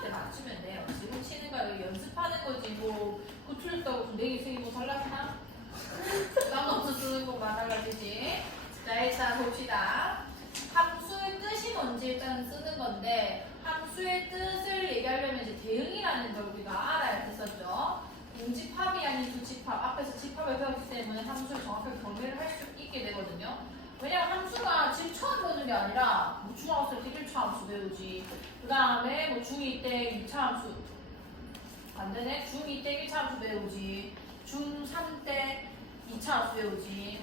시험 때 맞추면 돼요. 지금 치는 거 연습하는 거지 그 틀렸다고 내일 생이 뭐 달라지나? 까먹어서 쓰는 것만 달라지지. 자, 일단 봅시다. 함수의 뜻이 뭔지 일단 쓰는 건데 함수의 뜻을 얘기하려면 이제 대응이라는 걸 우리가 알아야 됐었죠. 공집합이 아닌 두집합, 앞에서 집합을 배웠기 때문에 함수를 정확하게 경계를 할 수 있게 되거든요. 왜냐면 함수가 지금 처음 배우는 게 아니라 뭐 중학생 때 1차 함수 배우지. 그 다음에 뭐 중2 때 2차 함수 안 되네. 중2 때 1차 함수 배우지. 중3 때 2차 함수 배우지.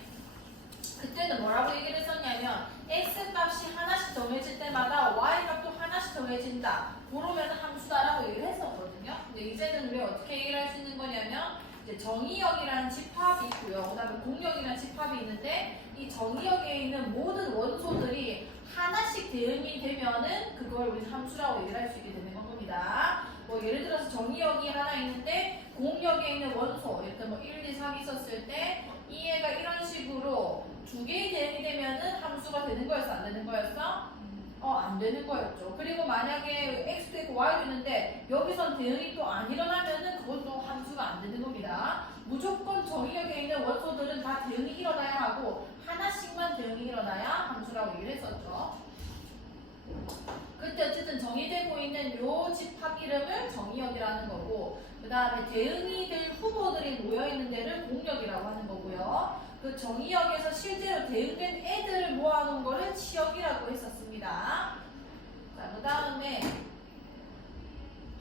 그때는 뭐라고 얘기를 했었냐면 x 값이 하나씩 정해질 때마다 y 값도 하나씩 정해진다. 그러면 함수다라고 얘기를 했었거든요. 근데 이제는 우리가 어떻게 얘기를 할 수 있는 거냐면 이제 정의역이라는 집합이 있고요. 그 다음에 공역이라는 집합이 있는데 이 정의역에 있는 모든 원소들이 하나씩 대응이 되면은 그걸 우리 함수라고 얘기를 할 수 있게 되는 겁니다. 뭐 예를 들어서 정의역이 하나 있는데 공역에 있는 원소, 일단 뭐 1, 2, 3 있었을 때 이 애가 이런 식으로 두 개의 대응이 되면은 함수가 되는 거였어? 안 되는 거였어? 안 되는 거였죠. 그리고 만약에 x도 있고 y도 있는데 여기선 대응이 또 안 일어나면은 그건 또 함수가 안 되는 겁니다. 무조건 정의역에 있는 원소들은 다 대응이 일어나야 하고 하나씩만 대응이 일어나야 함수라고 얘기를 했었죠. 그때 어쨌든 정의되고 있는 요 집합 이름을 정의역이라는 거고 그 다음에 대응이 될 후보들이 모여있는 데를 공역이라고 하는 거고요. 그 정의역에서 실제로 대응된 애들을 모아놓은 거를 치역이라고 했었습니다. 자, 그 다음에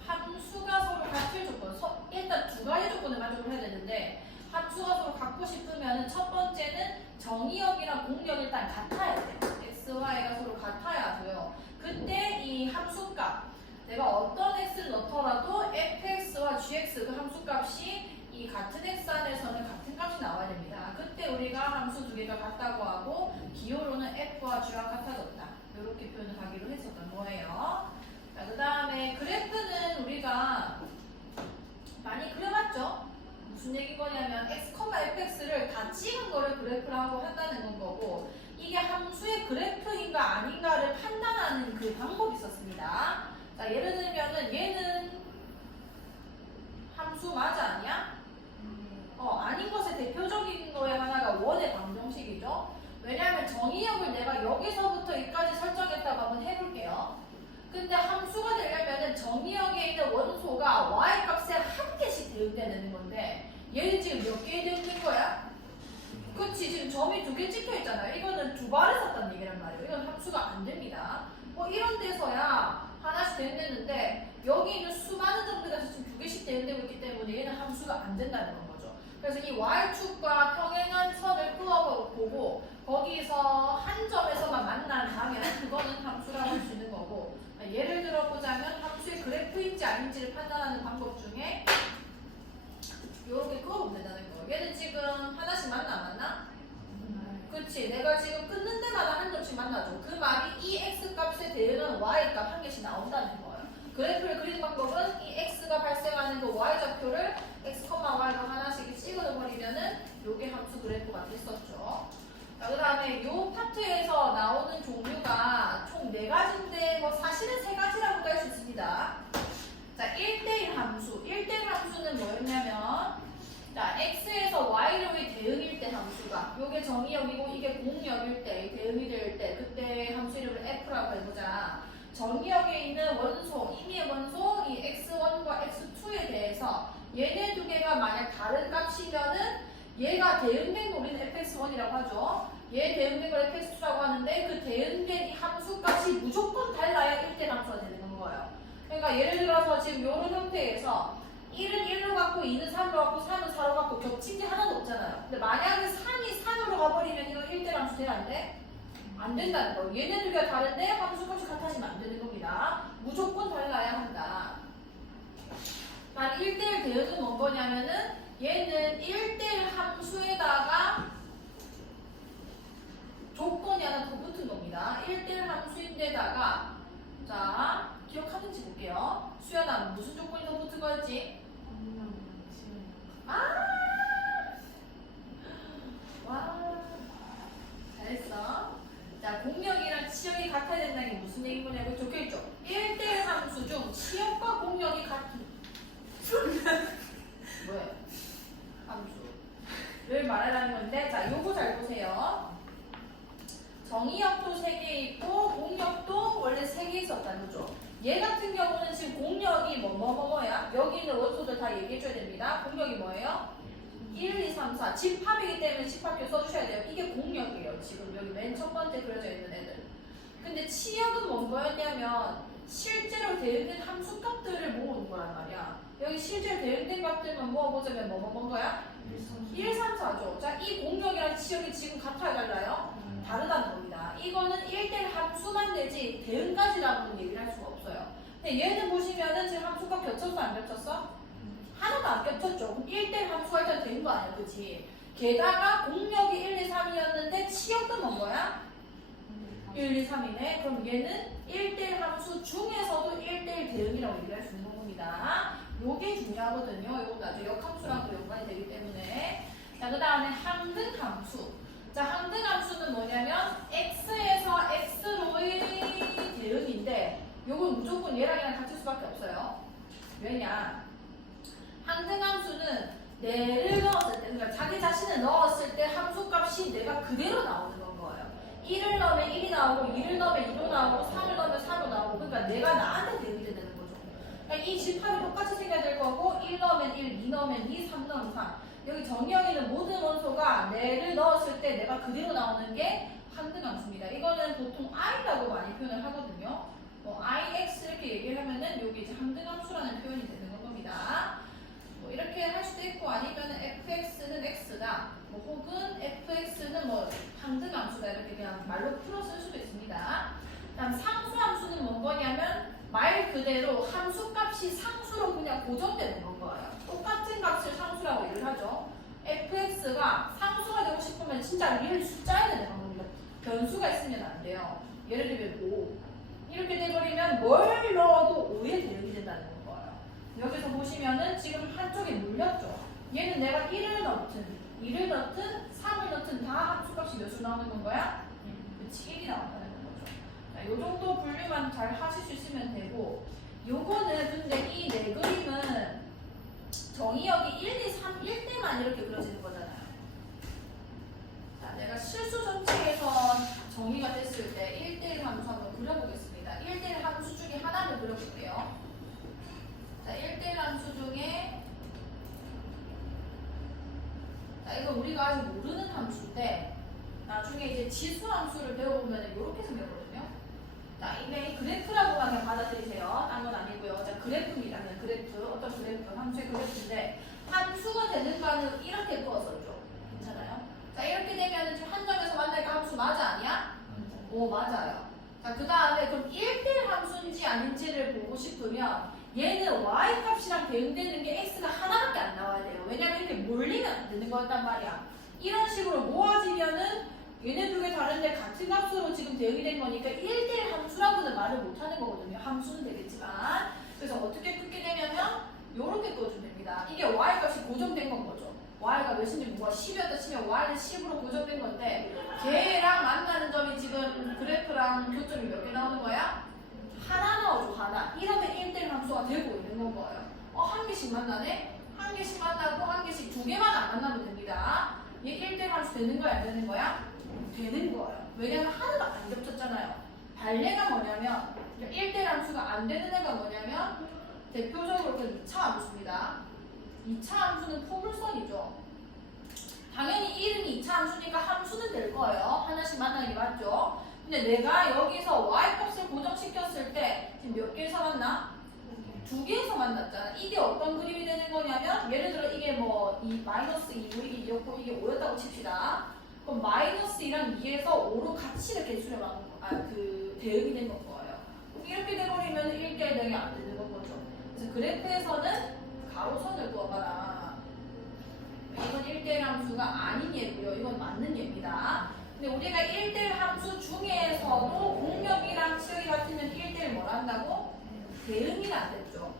함수가 서로 같을 조건, 일단 두 가지 조건을 만족을 해야 되는데 함수가 서로 같고 싶으면 첫 번째는 정의역이랑 공역이 일단 같아야 돼요. x, y가 서로 같아야 돼요. 그때 이 함수값, 내가 어떤 x를 넣더라도 fx와 gx 그 함수값이 이 같은 x 안에서는 같은 값이 나와야 됩니다. 그때 우리가 함수 두 개가 같다고 하고 기호로는 f와 g와 같아졌다. 이렇게 표현을 하기로 했었던 거예요. 자, 그 다음에 그래프는 우리가 많이 그려봤죠? 무슨 얘기인 거냐면 x, fx를 다 찍은 거를 그래프라고 한다는 건 거고 이게 함수의 그래프인가 아닌가를 판단하는 그 방법이 있었습니다. 자, 예를 들면은 얘는 함수 맞아 아니야? 아닌 것의 대표적인 거에 하나가 원의 방정식이죠. 왜냐하면 정의역을 내가 여기서부터 여기까지 설정했다고 한번 해볼게요. 근데 함수가 되려면은 정의역에 있는 원소가 y 값에 한 개씩 대응되는 건데 얘는 지금 몇 개에 대응된 거야? 그치, 지금 점이 두 개 찍혀 있잖아요. 이거는 두 발을 썼다는 얘기란 말이에요. 이건 함수가 안 됩니다. 뭐 이런 데서야 하나씩 대응됐는데 여기 있는 수많은 점들에서 지금 두 개씩 대응되고 있기 때문에 얘는 함수가 안 된다는 거죠. 그래서 이 y축과 평행한 선을 그어보고 거기서 한 점에서만 만나면 그거는 함수라고 할 수 있는 거고 예를 들어보자면 함수의 그래프인지 아닌지를 판단하는 방법 중에 이렇게 그어보면 된다는 거예요. 얘는 지금 하나씩 만나 안 만나? 그치, 내가 지금 끊는 데마다 한 점씩 만나죠. 그 말이 이 x값에 대응은 y값 한 개씩 나온다는 거예요. 그래프를 그리는 방법은 이 x가 발생하는 그 y좌표를 x, y가 하나씩 찍어버리면은 요게 함수 그래프가 됐었죠. 그 다음에 요 파트에서 나오는 종류가 총 4가지인데 뭐 사실은 3가지라고도 할 수 있습니다. 자, 1대1 함수. 1대1 함수는 뭐였냐면 자, x에서 y로의 대응일 때 함수가 요게 정의역이고 이게 공역일 때 대응이 될 때 그때 함수 이름을 f라고 해보자. 정의역에 있는 원소, 임의의 원소 이 x1과 x2에 대해서 얘네 두 개가 만약 다른 값이면은 얘가 대응된 거 우리는 fx1이라고 하죠. 얘 대응된 걸 fx2라고 하는데 그 대응된 이 함수 값이 무조건 달라야 1대1 함수가 되는 거예요. 그러니까 예를 들어서 지금 이런 형태에서 1은 1로 갖고 2는 3로 갖고 3은 4로 갖고 겹친 게 하나도 없잖아요. 근데 만약에 3이 3으로 가버리면 이거 1대1 함수 돼야 안 돼? 안 된다는 거예요. 얘네 두 개가 다른데 함수값이 같아지면 안 되는 겁니다. 무조건 달라야 한다. 만 1대1 대응은 뭔 거냐면은 얘는 1대1 함수에다가 조건이 하나 더 붙은 겁니다. 1대1 함수인데다가 자, 기억하는지 볼게요. 수연아, 무슨 조건이 더 붙은 거였지? 와, 잘했어. 자, 공역이랑 치역이 같아야 된다는 게 무슨 얘기인 거냐고 적혀있죠? 1대1 함수 중 치역과 하는데 자 요거 잘 보세요. 정의역도 3개 있고 공역도 원래 3개 있었다는 거죠. 얘 같은 경우는 지금 공역이 뭐야? 여기 있는 원소들 다 얘기해줘야 됩니다. 공역이 뭐예요? 1, 2, 3, 4 집합이기 때문에 집합표 써주셔야 돼요. 이게 공역이에요. 지금 여기 맨 첫 번째 그려져 있는 애들. 근데 치역은 뭔 거였냐면 실제로 대응된 함수값들을 모으는 거란 말이야. 여기 실제로 대응된 값들만 모아보자면 뭔 거야? 1, 3, 4죠. 자, 이 공역이랑 치역이 지금 같아요, 달라요? 다르다는 겁니다. 이거는 1대1 함수만 되지 대응까지라고는 얘기를 할 수가 없어요. 근데 얘는 보시면은 지금 함수값 겹쳤어, 안 겹쳤어? 하나도 안 겹쳤죠. 그럼 1대1 함수가 일단 되는 거 아니야, 그치? 게다가 공역이 1, 2, 3이었는데 치역도 뭔 거야? 1, 2, 3이네. 그럼 얘는 1대1 함수 중에서도 1대1 대응이라고 얘기할 수 있는 겁니다. 요게 중요하거든요. 요거 나중에 역함수랑도 연관이 되기 때문에. 자, 그 다음에 항등함수. 자, 항등함수는 뭐냐면 x에서 x로의 대응인데 요건 무조건 얘랑 얘랑 같을 수밖에 없어요. 왜냐? 항등함수는 내를 넣었을 때, 그러니까 자기 자신을 넣었을 때 함수값이 내가 그대로 나오는 건 거예요. 1을 넣으면 1이 나오고 2를 넣으면 2로 나오고 3을 넣으면 4로 나오고 그러니까 내가 나한테 대응이 된다는 거죠. 그러니까 이 집합이 똑같이 생겨야 될 거고 1 넣으면 1, 2 넣으면 2, 3 넣으면 3 여기 정의역에 있는 모든 원소가 내를 넣었을 때 내가 그대로 나오는 게 항등함수입니다. 이거는 보통 i라고 많이 표현을 하거든요. ix 이렇게 얘기를 하면은 여기 이제 항등함수라는 표현이 되는 겁니다. 뭐 이렇게 할 수도 있고 아니면은 fx는 x다. 뭐 혹은 fx는 뭐 항등함수다 이렇게 그냥 말로 풀어 쓸 수도 있습니다. 다음 상수함수는 뭔 거냐면 말 그대로 함수값이 상수로 그냥 고정되는 건 거예요. 똑같은 값을 상수라고 얘기를 하죠. fx가 상수가 되고 싶으면 진짜 리을 숫자에 되는 겁니다. 변수가 있으면 안 돼요. 예를 들면 5 이렇게 돼버리면 뭘 넣어도 5에 대응이 된다는 거예요. 여기서 보시면은 지금 한쪽에 물렸죠. 얘는 내가 1을 넣든 2를 넣든 3을 넣든 다 함수값이 몇으로 나오는 건 거야? 그치, 1이 나온다는 거죠. 자, 요 정도 분류만 잘 하실 수 있으면 되고 요거는 근데 이 네 그림은 정의역이 1, 2, 3, 1대만 이렇게 그려지는 거잖아요. 자, 내가 실수 전체에서 정의가 됐을 때 1대1 함수 한번 그려보겠습니다. 1대1 함수 중에 하나를 그려볼게요. 자, 1대1 함수 중에 자, 이거 우리가 아직 모르는 함수인데 나중에 이제 지수 함수를 배워보면 이렇게 생겼거든요. 자, 이게 그래프라고 하면 받아들이세요. 딴 건 아니고요. 자, 그래프입니다. 그냥 그래프. 어떤 그래프? 함수의 그래프인데 함수가 되는 거는 이렇게 부어서죠. 괜찮아요? 자, 이렇게 되면 지금 한 점에서 만나니까 함수 맞아 아니야? 오, 맞아요. 자, 그 다음에 그럼 1대1 함수인지 아닌지를 보고 싶으면 얘는 y값이랑 대응되는 게 x가 하나밖에 안 나와야 돼요. 왜냐면 이렇게 몰리면 안 되는 거였단 말이야. 이런 식으로 모아지면은 얘네 두 개 다른데 같은 값으로 지금 대응이 된 거니까 1대1 함수라고는 말을 못하는 거거든요. 함수는 되겠지만. 그래서 어떻게 끄게 되냐면 요렇게 끄주면 됩니다. 이게 y값이 고정된 건 거죠. y가 몇인지 뭐가 10이었다 치면 y는 10으로 고정된 건데 걔랑 만나는 점이 지금 그래프랑 교점이 몇 개 나오는 거야? 하나 나오죠. 하나. 이러면 1대1 함수가 되고 있는 건 거예요. 한 개씩 만나네? 한 개씩 만나고 한 개씩 두 개만 안 만나면 됩니다. 얘 1대1 함수 되는 거야? 안 되는 거야? 되는 거예요. 왜냐면 하나도 안 겹쳤잖아요. 반례가 뭐냐면 1대1 함수가 안 되는 애가 뭐냐면 대표적으로 그 2차 함수입니다. 2차 함수는 포물선이죠. 당연히 이름이 2차 함수니까 함수는 될 거예요. 하나씩 만나는 게 맞죠. 근데 내가 여기서 y값을 고정시켰을 때 지금 몇 개에서 만나? 두 개에서 만났잖아. 이게 어떤 그림이 되는 거냐면 예를 들어 이게 뭐 이 마이너스 2고 이게 2였고 이게 5였다고 칩시다. 그럼 마이너스 2랑 2에서 5로 같이 이렇게 수렴하는 그 대응이 된 건 거예요. 이렇게 돼버리면 1대1 대응이 안 되는 건 거죠. 그래서 그래프에서는 가로선을 그어봐라. 이건 1대1 함수가 아닌 예고요. 이건 맞는 예입니다. 근데 우리가 1대1 함수 중에서도 공역이랑 치역이 같으면 1대1 뭘 한다고? 대응이 안 됐죠.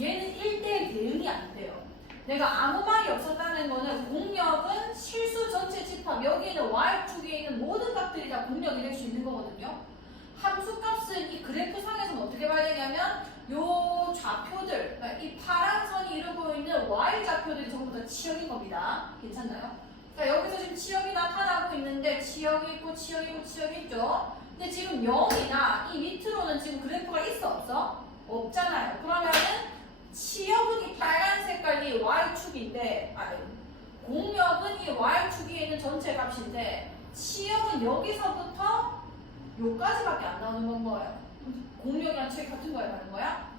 얘는 1대1 대응이 안 돼요. 내가 아무 말이 없었다는 거는 공역은 실수 전체 집합 여기에는 y축에 있는 모든 값들이 다 공역이 될 수 있는 거거든요. 함수값은 이 그래프상에서는 어떻게 봐야 되냐면 요 좌표들, 그러니까 이 파란 선이 이루고 있는 y 좌표들이 전부 다 치역인 겁니다. 괜찮나요? 자, 여기서 지금 치역이 나타나고 있는데 치역이 있고 치역이 있고 치역이 있죠. 근데 지금 0이나 이 밑으로는 지금 그래프가 있어 없어? 없잖아요. 그러면은 치역은 이 빨간 색깔이 y축인데 공역은 이 y축에 있는 전체 값인데 치역은 여기서부터 요까지밖에 안 나오는 건 거예요. 공역이랑 치역 같은 거야 다른 거야?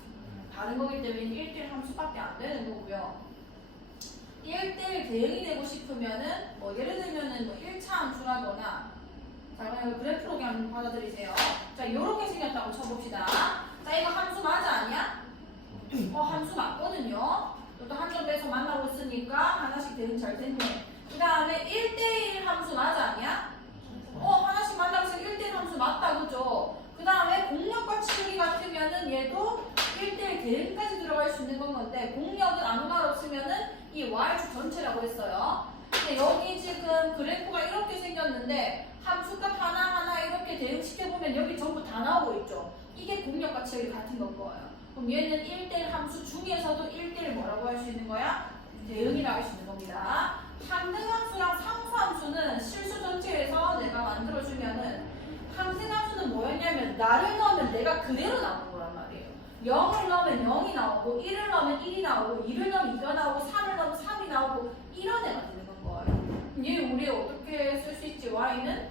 다른 거기 때문에 1대1 함수밖에 안 되는 거고요. 1대1 대응이 되고 싶으면은 뭐 예를 들면은 뭐 1차 함수라거나 자 그냥 그래프로 그냥 받아들이세요. 자 요렇게 생겼다고 쳐봅시다. 자 이거 함수 맞아 아니야? 함수 맞거든요. 또 한 점 빼서 만나고 있으니까 하나씩 대응 잘 됐네. 그 다음에 1대1 함수 맞아 아니야? 하나씩 만나고 있으면 1대1 함수 맞다 그죠? 그 다음에 공역과 치역이 같으면은 얘도 1대1 대응까지 들어갈 수 있는 건데 공역은 아무 말 없으면은 이 y축 전체라고 했어요. 근데 여기 지금 그래프가 이렇게 생겼는데 함수값 하나하나 이렇게 대응시켜보면 여기 전부 다 나오고 있죠. 이게 공역과 치역이 같은 건 거예요. 그럼 얘는 1대1 함수 중에서도 1대1 뭐라고 할 수 있는 거야? 대응이라고 할 수 있는 겁니다. 항등함수랑 상수함수는 실수 전체에서 내가 만들어주면은 항등함수는 뭐였냐면 나를 넣으면 내가 그대로 나오는 거란 말이에요. 0을 넣으면 0이 나오고 1을 넣으면 1이 나오고 2를 넣으면 2가 나오고 3을 넣으면 3이 나오고 이런 애가 되는 건 거예요. 얘 우리 어떻게 쓸 수 있지? y는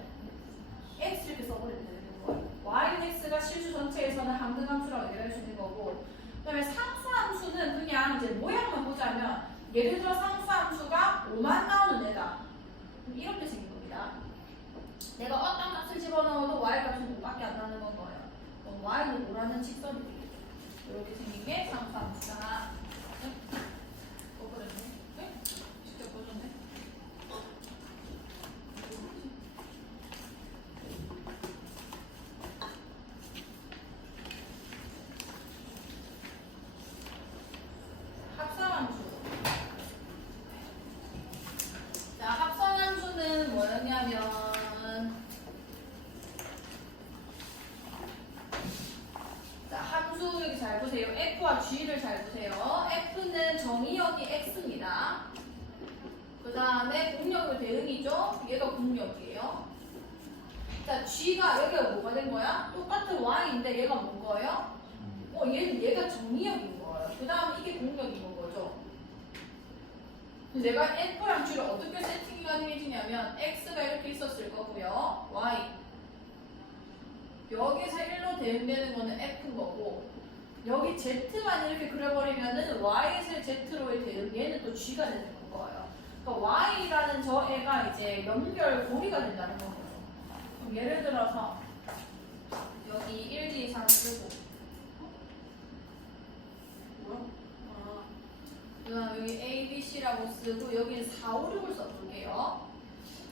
x 이렇게 써버리면 되는 거예요. y는 x가 실수 전체에서는 항등함수라고 얘기할 수 있는 거고 그 다음에 상수함수는 그냥 이제 모양만 보자면 예를 들어 상수함수가 5만 나오는 애다. 이렇게 생긴 겁니다. 내가 어떤 값을 집어넣어도 y 값은 5밖에 안 나는 건 거예요. 그럼 y는 5라는 직선이 되겠죠. 이렇게 생긴 게 상수함수다. 그랬네? 네? 직접 보셨네? 합성함수. 자, 합성함수는 뭐였냐면 자, 함수 여기 잘 보세요. F와 G를 잘 보세요. F는 정의역이 X입니다. 그 다음에 공역의 대응이죠. 얘가 공역이에요. 자, G가 여기가 뭐가 된 거야? 똑같은 Y인데 얘가 뭔 거예요? 얘가 정의역인 거예요. 그 다음 이게 공역인 거죠. 내가 F랑 G를 어떻게 세팅이 가능해지냐면 X가 이렇게 있었을 거고요. Y 여기서 1로 대응되는 거는 F인 거고 여기 Z만 이렇게 그려버리면은 Y에서 Z로의 대응 얘는 또 G가 되는 거예요. 그러니까 Y라는 저 애가 이제 연결고리가 된다는 거예요. 그럼 예를 들어서 여기 1, 2, 3 쓰고 뭐야? 그다음 여기 A, B, C라고 쓰고 여기는 4, 5, 6을 써볼게요.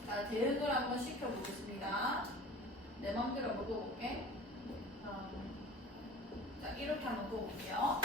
자, 대응을 한번 시켜보겠습니다. 내 맘대로 한번 뽑아볼게. 자, 이렇게 한번 뽑아볼게요.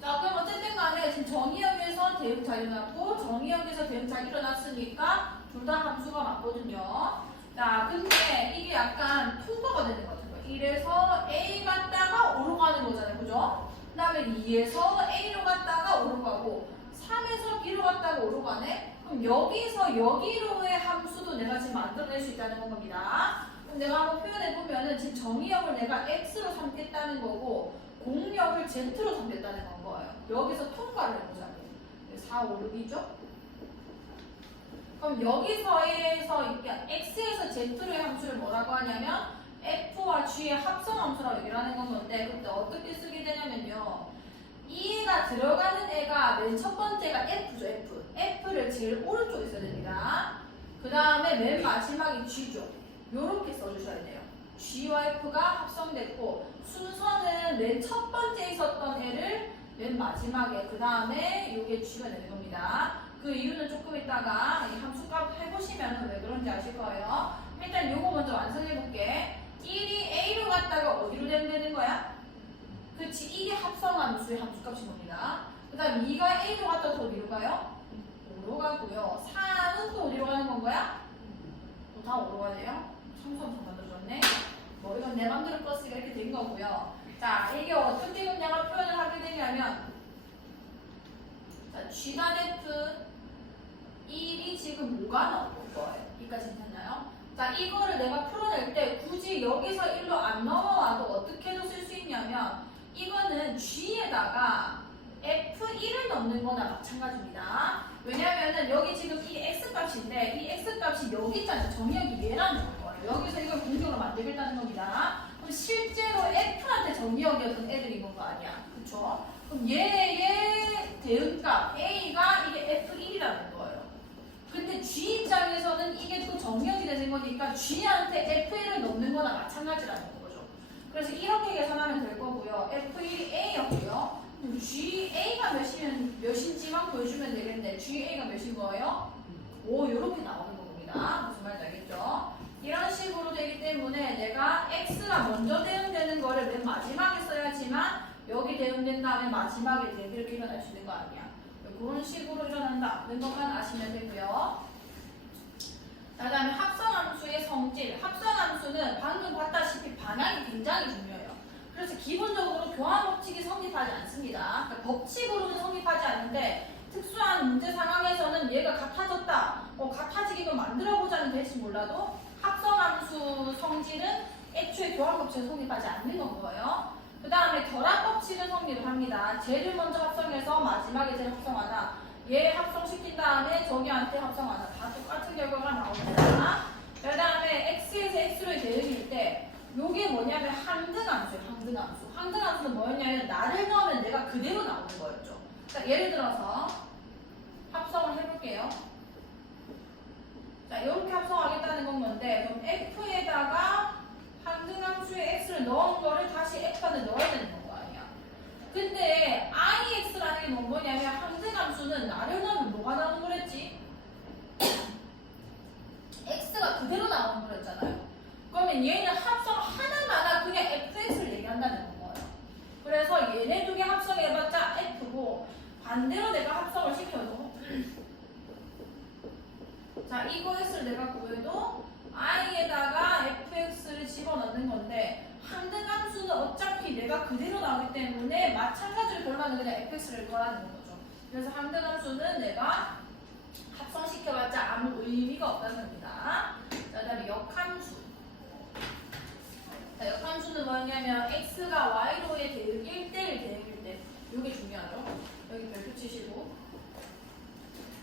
자, 그럼 어쨌든 간에 지금 정의역에서 대응 잘 일어났고 정의역에서 대응 잘 일어났으니까 둘 다 함수가 맞거든요. 자, 근데 이게 약간 통과가 되는 것 같아요. 1에서 A 갔다가 5로 가는 거잖아요. 그죠? 그 다음에 2에서 A로 갔다가 5로 가고 3에서 B로 갔다가 5로 가네? 그럼 여기서 여기로의 함수도 내가 지금 만들어낼 수 있다는 겁니다. 그럼 내가 한번 표현해보면은 지금 정의역을 내가 X로 삼겠다는 거고 공역을 Z로 삼겠다는 건 거예요. 여기서 통과를 해보자고. 4, 5, 6이죠? 그럼 여기서에서 X에서 Z로의 함수를 뭐라고 하냐면 F와 G의 합성함수라고 얘기를 하는 건데 그때 어떻게 쓰게 되냐면요. 이 애가 들어가는 애가 맨 첫 번째가 F죠. F를 제일 오른쪽에 써야 됩니다. 그 다음에 맨 마지막이 G죠. 요렇게 써주셔야 돼요. G와 F가 합성됐고 순서는 맨 첫 번째 있었던 애를 맨 마지막에 그 다음에 요게 G가 되는 겁니다. 그 이유는 조금 이따가 이 함수값 해보시면 왜 그런지 아실 거예요. 일단 요거 먼저 완성해볼게. 1이 A로 갔다가 어디로 되는 거야? 그치, 이게 합성함수의 함수값인 겁니다. 그 다음 2가 A로 갔다가 어디로 가요? 5로 가고요. 4는 또 어디로 가는 건 거야? 또 다 5로 가네요. 삼성성 만들어줬네. 뭐 이건 내 맘대로 플러스가 이렇게 된 거고요. 자, 이게 어떻게 그럼 내가 표현을 하게 되냐면 자, G단 F 1이 지금 뭐가 나오는 거예요? 여기까지 괜찮나요? 자, 이거를 내가 풀어낼 때 굳이 여기서 1로 안 넘어와도 어떻게도 쓸 수 있냐면 이거는 G에다가 F1을 넣는 거나 마찬가지입니다. 왜냐면은 여기 지금 이 X값인데 이 X값이 여기 있잖아요. 정의역이 얘라는 거예요. 여기서 이걸 공격으로 만들겠다는 겁니다. 그럼 실제로 F한테 정의역이었던 애들인 거 아니야. 그쵸? 그럼 얘의 대응값 A가 이게 F1이라는 거예요. 근데 G 입장에서는 이게 또 정의역이 되는 거니까 G한테 F1을 넣는 거나 마찬가지라는 거죠. 그래서 이렇게 계산하면 될 거고요. F1이 A였고요. GA가 몇인지만 보여주면 되겠네. GA가 몇인 거예요? 오, 이렇게 나오는 겁니다. 무슨 말인지 알겠죠? 이런 식으로 되기 때문에 내가 X가 먼저 대응되는 거를 맨 마지막에 써야지만 여기 대응된 다음에 마지막에 이렇게 일어날 수 있는 거 아니야. 그런 식으로 일어난다는 것만 아시면 되고요. 자, 다음에 합성함수의 성질. 합성함수는 방금 봤다시피 방향이 굉장히 중요해요. 그래서 기본적으로 교환 법칙이 성립하지 않습니다. 그러니까 법칙으로는 성립하지 않는데 특수한 문제 상황에서는 얘가 같아졌다. 같아지기도 만들어보자는 될지 몰라도 합성함수 성질은 애초에 교환 법칙은 성립하지 않는 건 거예요. 그 다음에 결합 법칙은 성립을 합니다. 쟤를 먼저 합성해서 마지막에 쟤를 합성하나 얘 합성시킨 다음에 저기한테 합성하나 다 똑같은 결과가 나옵니다. 그 다음에 x에서 x로의 대응일 때 요게 뭐냐면 항등함수예요. 항등함수. 항등함수는 뭐였냐면 나를 넣으면 내가 그대로 나오는 거였죠. 자, 예를 들어서 합성을 해볼게요. 자, 이렇게 합성하겠다는 건 건데 그럼 f에다가 항등함수의 x를 넣은 거를 다시 f한테 넣어야 되는 거 아니야. 근데 ix라는 게 뭐냐면 항등함수는 나를 넣으면 뭐가 나오는 거랬지? x가 그대로 나오는 거랬잖아요. 그러면 얘는 합성 하나마다 그냥 fx를 얘기한다는 거예요. 그래서 얘네 두 개 합성해봤자 f고 반대로 내가 합성을 시켜도 자, 이거 x를 내가 구해도 i에다가 fx를 집어넣는 건데 항등함수는 어차피 내가 그대로 나오기 때문에 마찬가지로 결과는 그냥 fx를 구하는 거죠. 그래서 항등함수는 내가 합성시켜봤자 아무 의미가 없다는 겁니다. 자, 그 다음에 역함수. 자, 역함수는 뭐냐면 x가 y로의 대응 1대1 대응일 때 이게 중요하죠. 여기 별표 치시고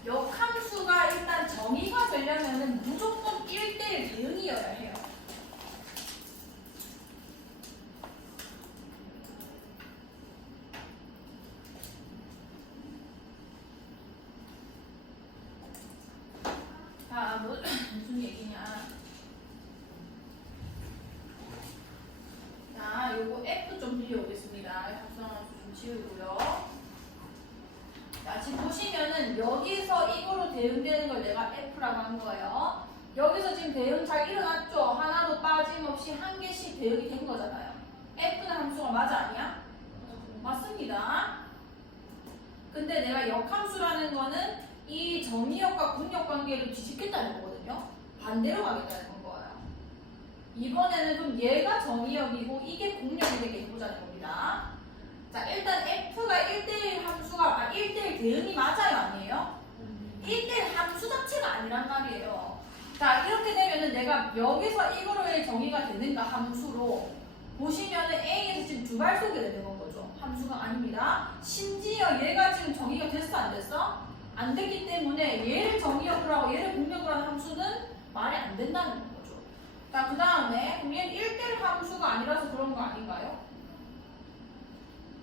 역함수가 일단 정의가 되려면 무조건 1대1 대응이어야 해요. 자, 무슨 얘기냐. 자, 요거 F 좀 빌려오겠습니다. 합성함수 좀 지우고요. 자, 지금 보시면은 여기서 이거로 대응되는 걸 내가 F라고 한 거예요. 여기서 지금 대응 잘 일어났죠? 하나도 빠짐없이 한 개씩 대응이 된 거잖아요. F는 함수가 맞아 아니야? 맞습니다. 근데 내가 역함수라는 거는 이 정의역과 공역 관계를 뒤집겠다는 거거든요. 반대로 가겠다는 거예요. 이번에는 그럼 얘가 정의역이고 이게 공역이 되게 해보자는 겁니다. 자, 일단 F가 1대1 함수가 1대1 대응이 맞아요 아니에요? 1대1 함수 자체가 아니란 말이에요. 자, 이렇게 되면은 내가 여기서 이거로의 정의가 되는가 함수로 보시면은 A에서 지금 두 발 쏘게 되는 건 거죠. 함수가 아닙니다. 심지어 얘가 지금 정의가 됐어 안 됐어? 안 됐기 때문에 얘를 정의역으로 하고 얘를 공역으로 하는 함수는 말이 안 된다는 거죠. 자, 그 다음에 그럼 얘는 1대1 함수가 아니라서 그런 거 아닌가요?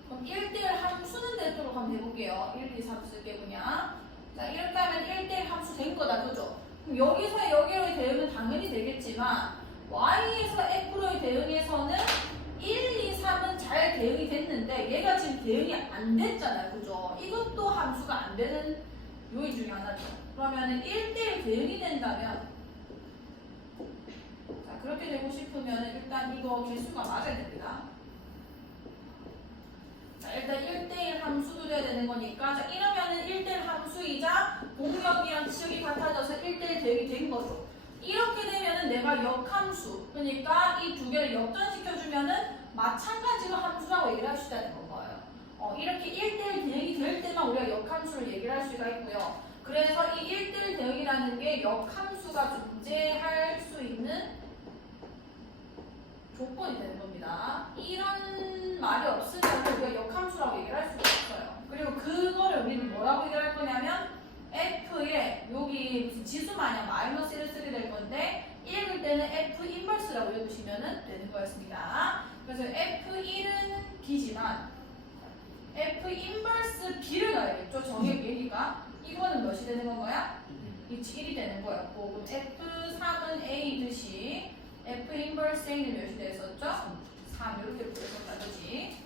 그럼 1대1 함수는 되도록 한번 해볼게요. 1, 2, 3 쓸게 그냥. 자, 이렇게 하면 1대1 함수 된 거다, 그죠? 그럼 여기서 여기로의 대응은 당연히 되겠지만 y에서 f로의 대응에서는 1, 2, 3은 잘 대응이 됐는데 얘가 지금 대응이 안 됐잖아요, 그죠? 이것도 함수가 안 되는 요인 중에 하나죠. 그러면은 1대1 대응이 된다면 자, 그렇게 되고 싶으면 일단 이거 개수가 맞아야 됩니다. 자, 일단 1대1 함수도 돼야 되는 거니까 자, 이러면은 1대1 함수이자 공역이랑 치역이 같아져서 1대1 대응이 된 거죠. 이렇게 되면은 내가 역함수, 그러니까 이 두 개를 역전시켜주면은 마찬가지로 함수라고 얘기를 할 수 있다는 거예요. 이렇게 1대1 대응이 될 때만 우리가 역함수를 얘기를 할 수가 있고요. 그래서 이 1대1 대응이라는 게 역함수가 존재할 수 있는 조건이 되는 겁니다. 이런 말이 없으면 우리가 역함수라고 얘기를 할 수가 없어요. 그리고 그거를 우리는 뭐라고 얘기할 거냐면 F에 여기 무슨 지수 마냥 마이너스 1을 쓰게 될 건데 읽을 때는 F 인버스라고 읽으시면 되는 거였습니다. 그래서 F1은 B지만 F 인버스 B를 넣어야겠죠. 정의 얘기가 이거는 몇이 되는 건가요? 1이 되는 거였고 그럼 F3은 A듯이 F 인버스 A는 몇이 됐었죠? 3 이렇게 풀었었다 그지?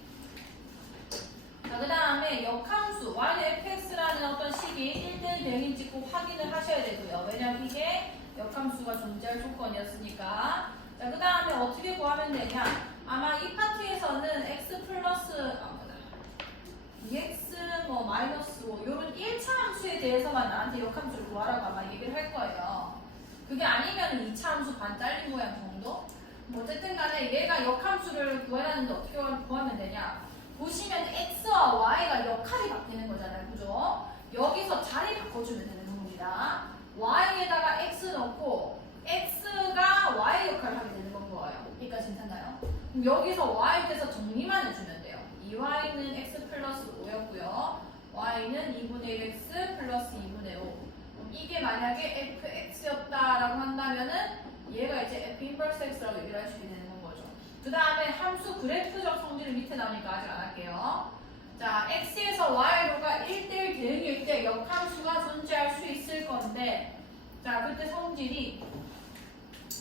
자, 그 다음에 역함수 y는 fx라는 어떤 식이 1대1 대응인지 꼭 확인을 하셔야 되고요. 왜냐면 이게 역함수가 존재할 조건이었으니까. 자, 그 다음에 어떻게 구하면 되냐? 아마 이 파트에서는 x 플러스 2x 뭐 마이너스 5 이런 1차 함수에 대해서만 나한테 역함수를 구하라고 아마 얘기를 할 거예요. 그게 아니면 2차 함수 반 잘린 모양 정도? 뭐 어쨌든 간에 얘가 역함수를 구하라는데 어떻게 구하면 되냐? 보시면 x와 y가 역할이 바뀌는 거잖아요. 그죠? 여기서 자리 바꿔주면 되는 겁니다. y에다가 x 넣고 x가 y 역할을 하게 되는 건 거예요. 여기까지 괜찮나요? 그럼 여기서 y에 대해서 정리만 해주면 돼요. 2y는 x 플러스 5였고요. y는 2분의 1x 플러스 2분의 5. 그럼 이게 만약에 fx였다라고 한다면은 얘가 이제 f 인버스 x라고 얘기를 할 수 있는 거죠. 그 다음에 함수 그래프적 성질을 밑에 나오니까 아직 안 할게요. 자, x에서 y로가 1대1 대응일 때 역함수가 존재할 수 있을 건데 자, 그때 성질이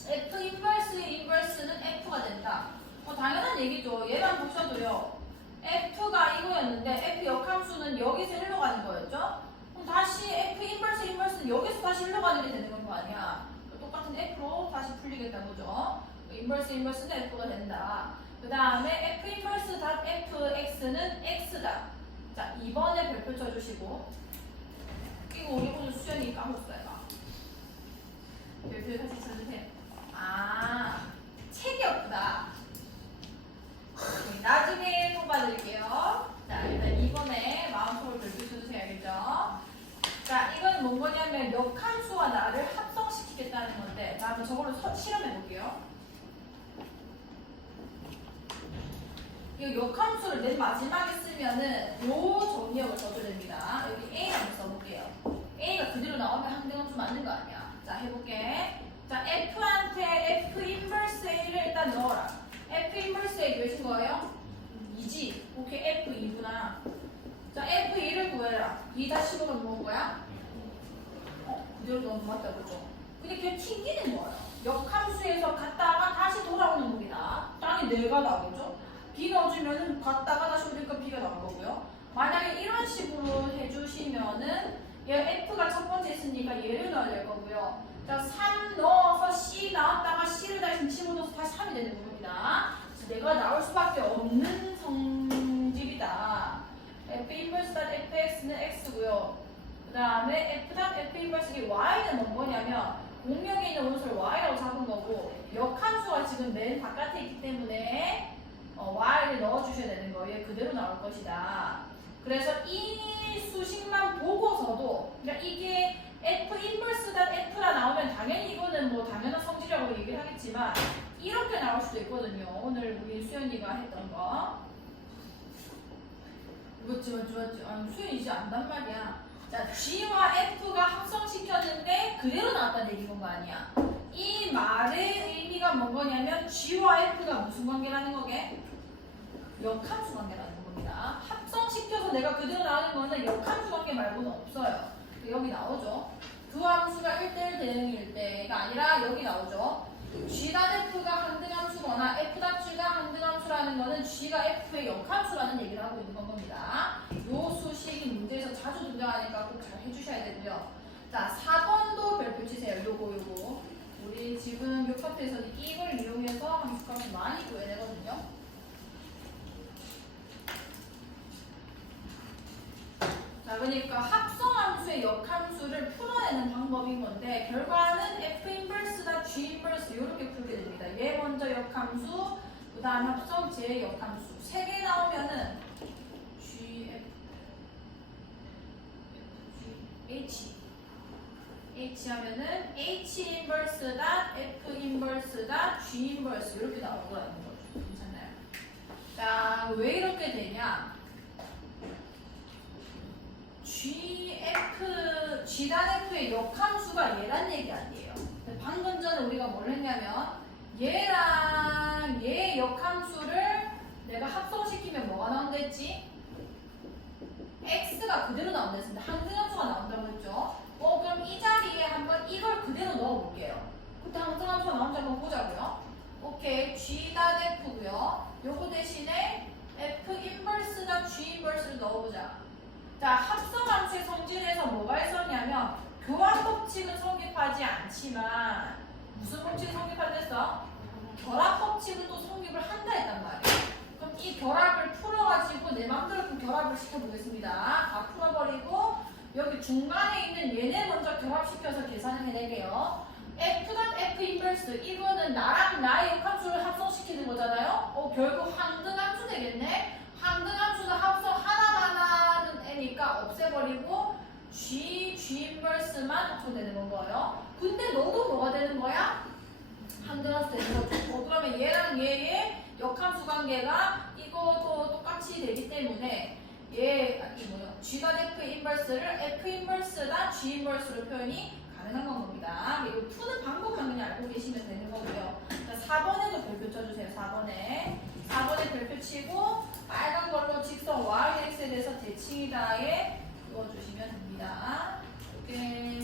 f 인버스는 f가 된다. 당연한 얘기죠. 얘만 보셔도요. f가 이거였는데 f 역함수는 여기서 일로 가는 거였죠? 그럼 다시 f 인버스는 여기서 다시 일로 가는 게 되는 거 아니야? 똑같은 f로 다시 풀리겠다 그죠? 인버스는 f가 된다. 그 다음에 f 인버스 fx는 x다. 자, 2번에 별표 쳐주시고 이거 우리 오늘 수연이 까먹었어요. 별표 다시 쳐주세요. 아, 책이 없구나. 나중에 뽑아드릴게요. 자, 일단 2번에 마음속으로 별표 쳐주세요. 알겠죠? 자, 이건 뭔 거냐면 역함수와 나를 합성시키겠다는 건데 자, 한번 저걸로 실험해 볼게요. 이 역함수를 맨 마지막에 쓰면은 요 정리역을 써줘야 됩니다. 여기 A 한번 써볼게요. A가 그대로 나오면 항등함수 맞는 거 아니야. 자, 해볼게. 자, F한테 F 인버스 A를 일단 넣어라. F 인버스 A 몇인 거예요? 2지. 오케이, F2구나. 자, F2를 구해라. 2-5가 누군 거야? 그대로 넣으면 맞다, 그죠? 근데 걔 튕기는 거예요. 역함수에서 갔다가 다시 돌아오는 겁니다. 땅이 4가 나오죠? B 넣어주면은 갔다가 다시 오니까 B가 나온 거고요. 만약에 이런 식으로 해주시면은 얘 F가 첫 번째 있으니까 얘를 넣어야 될 거고요. 자, 3 넣어서 C 나왔다가 C를 다시 집어넣어서 다시 3이 되는 겁니다. 내가 나올 수밖에 없는 성질이다. F 인버스 fx는 x고요. 그 다음에 F 인버스 y는 뭔 거냐면 공명에 있는 원소를 y라고 잡은 거고 역함수가 지금 맨 바깥에 있기 때문에 y를 넣어주셔야 되는 거예요. 그대로 나올 것이다. 그래서 이 수식만 보고서도 그러니까 이게 F 인버스 F라 나오면 당연히 이거는 뭐 당연한 성질이라고 얘기를 하겠지만 이렇게 나올 수도 있거든요. 오늘 우리 수연이가 했던 거. 맞지. 수연이 이제 안단 말이야. 자, G와 F가 합성시켰는데 그대로 나왔다는 얘기인 거 아니야. 이 말의 의미가 뭔 거냐면 G와 F가 무슨 관계라는 거게? 역함수 관계라는 겁니다. 합성시켜서 내가 그대로 나오는 거는 역함수 관계 말고는 없어요. 여기 나오죠. 두 함수가 1대1 대응일 때가 아니라 여기 나오죠. G.F가 항등함수거나 F.G가 항등함수라는 거는 G가 F의 역함수라는 얘기를 하고 있는 겁니다. 요 수식이 문제에서 자주 등장하니까 꼭 잘 해주셔야 되고요. 자, 4번도 별표 치세요. 요거. 우리 지금 요 파트에서는 이걸 이용해서 함수값을 많이 구해내거든요. 자, 그러니까 합성함수의 역함수를 풀어내는 방법인 건데 결과는 F 인버스다 G 인버스 이렇게 풀게 됩니다. 얘 먼저 역함수, 그 다음 합성 제 역함수 3개 나오면은 G, F, G, H H 하면은 H 인버스다 F 인버스다 G 인버스 이렇게 나오더라는 거죠. 괜찮나요? 자, 왜 이렇게 되냐? G단 F의 역함수가 얘란 얘기 아니에요. 방금 전에 우리가 뭘 했냐면 얘랑 얘의 역함수를 내가 합성시키면 뭐가 나온다 했지? X가 그대로 나온다 했습니다. 항등함수가 나온다고 했죠. 그럼 이 자리에 한번 이걸 그대로 넣어볼게요. 그때 항등함수가 나온지 한번 보자고요. 오케이, G단 F고요. 요거 대신에 F 인버스나 G 인버스를 넣어보자. 자, 합성함수의 성질에서 뭐가 있었냐면 교환 법칙은 성립하지 않지만 무슨 법칙이 성립한댔어? 결합 법칙은 또 성립을 한다 했단 말이에요. 그럼 이 결합을 풀어가지고 내 맘대로 좀 결합을 시켜보겠습니다. 다 풀어버리고 여기 중간에 있는 얘네 먼저 결합시켜서 계산을 해낼게요. F단 F 인버스 이거는 나랑 나의 역함수를 합성시키는 거잖아요. 결국 항등함수 되겠네. 항등함수는 합성 하나만 하는 애니까 없애버리고 G 인버스만 합성되는 거예요. 근데 너도 뭐가 되는 거야? 항등함수 되는 거죠. 그러면 얘랑 얘의 역함수 관계가 이것도 똑같이 되기 때문에 G단 F 인버스를 F 인버스다 G 인버스로 표현이 가능한 겁니다. 이거 푸는 방법만 그냥 알고 계시면 되는 거고요. 자, 4번에도 별표 쳐주세요. 4번에 별표 치고 빨간 걸로 직선 YX에 대해서 대칭이다에 그어주시면 됩니다. 이게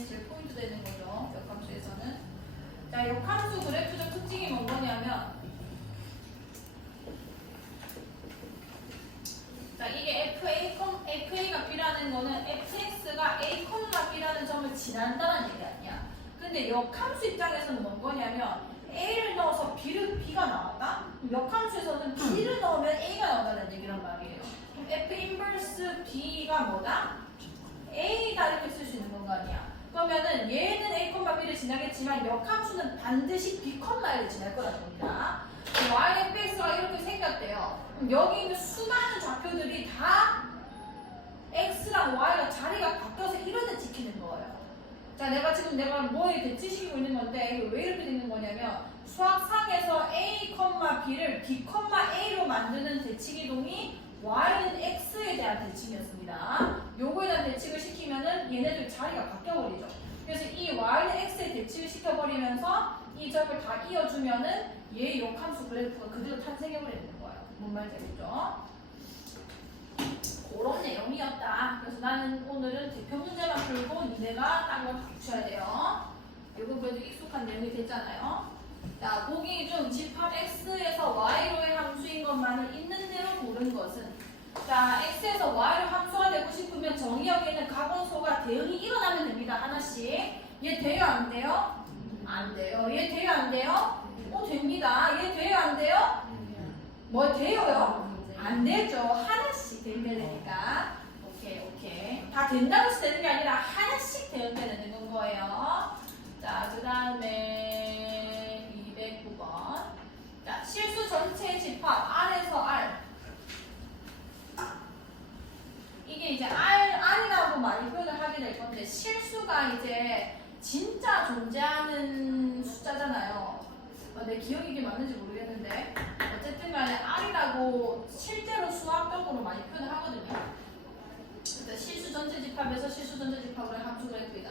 제일 포인트 되는 거죠. 역함수에서는. 자, 역함수 그래프적 특징이 뭔 거냐면 자, 이게 FA가 B라는 거는 FX가 A, B라는 점을 지난다는 얘기 아니야. 근데 역함수 입장에서는 뭔 거냐면 A를 넣어서 B가 나왔다? 역함수에서는 B를 넣으면 A가 나온다는 얘기란 말이에요. 그럼 F 인버스 B가 뭐다? A다 이렇게 쓸 수 있는 건 거 아니야. 그러면은 얘는 A, B를 지나겠지만 역함수는 반드시 B, A를 지날 거라는 겁니다. YFX가 이렇게 생겼대요. 그럼 여기 있는 수많은 좌표들이 다 X랑 Y가 자리가 바뀌어서 이런 데 지키는 거예요. 자, 내가 뭐에 대치시키고 있는 건데 이거 왜 이렇게 되는 거냐면 수학상에서 A, B를 B, A로 만드는 대칭이동이 Y는 X에 대한 대칭이었습니다. 요거에 대한 대칭을 시키면은 얘네들 자리가 바뀌어버리죠. 그래서 이 Y는 X에 대칭을 시켜버리면서 이 점을 다 이어주면은 얘의 역함수 그래프가 그대로 탄생해버리는 거예요. 뭔 말인지 알겠죠? 그런 내용이었다. 그래서 나는 오늘은 대표 문제만 풀고 니네가 딴 걸 다 붙여야 돼요. 이거 그래도 익숙한 내용이 됐잖아요. 자, 보기 중 집합 X에서 Y로의 함수인 것만을 있는 대로 고른 것은 자, X에서 Y로 함수가 되고 싶으면 정의역에 있는 가분소가 대응이 일어나면 됩니다. 하나씩. 얘 돼요? 안 돼요? 안 돼요. 얘 돼요? 안 돼요? 됩니다. 얘 돼요? 안 돼요? 뭐 돼요요? 안 되죠. 하나씩 대응되니까. 오케이. 다 된다고 해서 되는 게 아니라 하나씩 대응되는 거예요. 자, 그 다음에 209번. 자, 실수 전체 집합 R에서 R. 이게 이제 R이라고 많이 표현을 하게 될 건데 실수가 이제 진짜 존재하는 숫자잖아요. 내 기억이 이게 맞는지 모르겠는데 어쨌든 간에 R이라고 실제로 수학적으로 많이 표현을 하거든요. 실수 전체 집합에서 실수 전체 집합을 함수 그래프이다.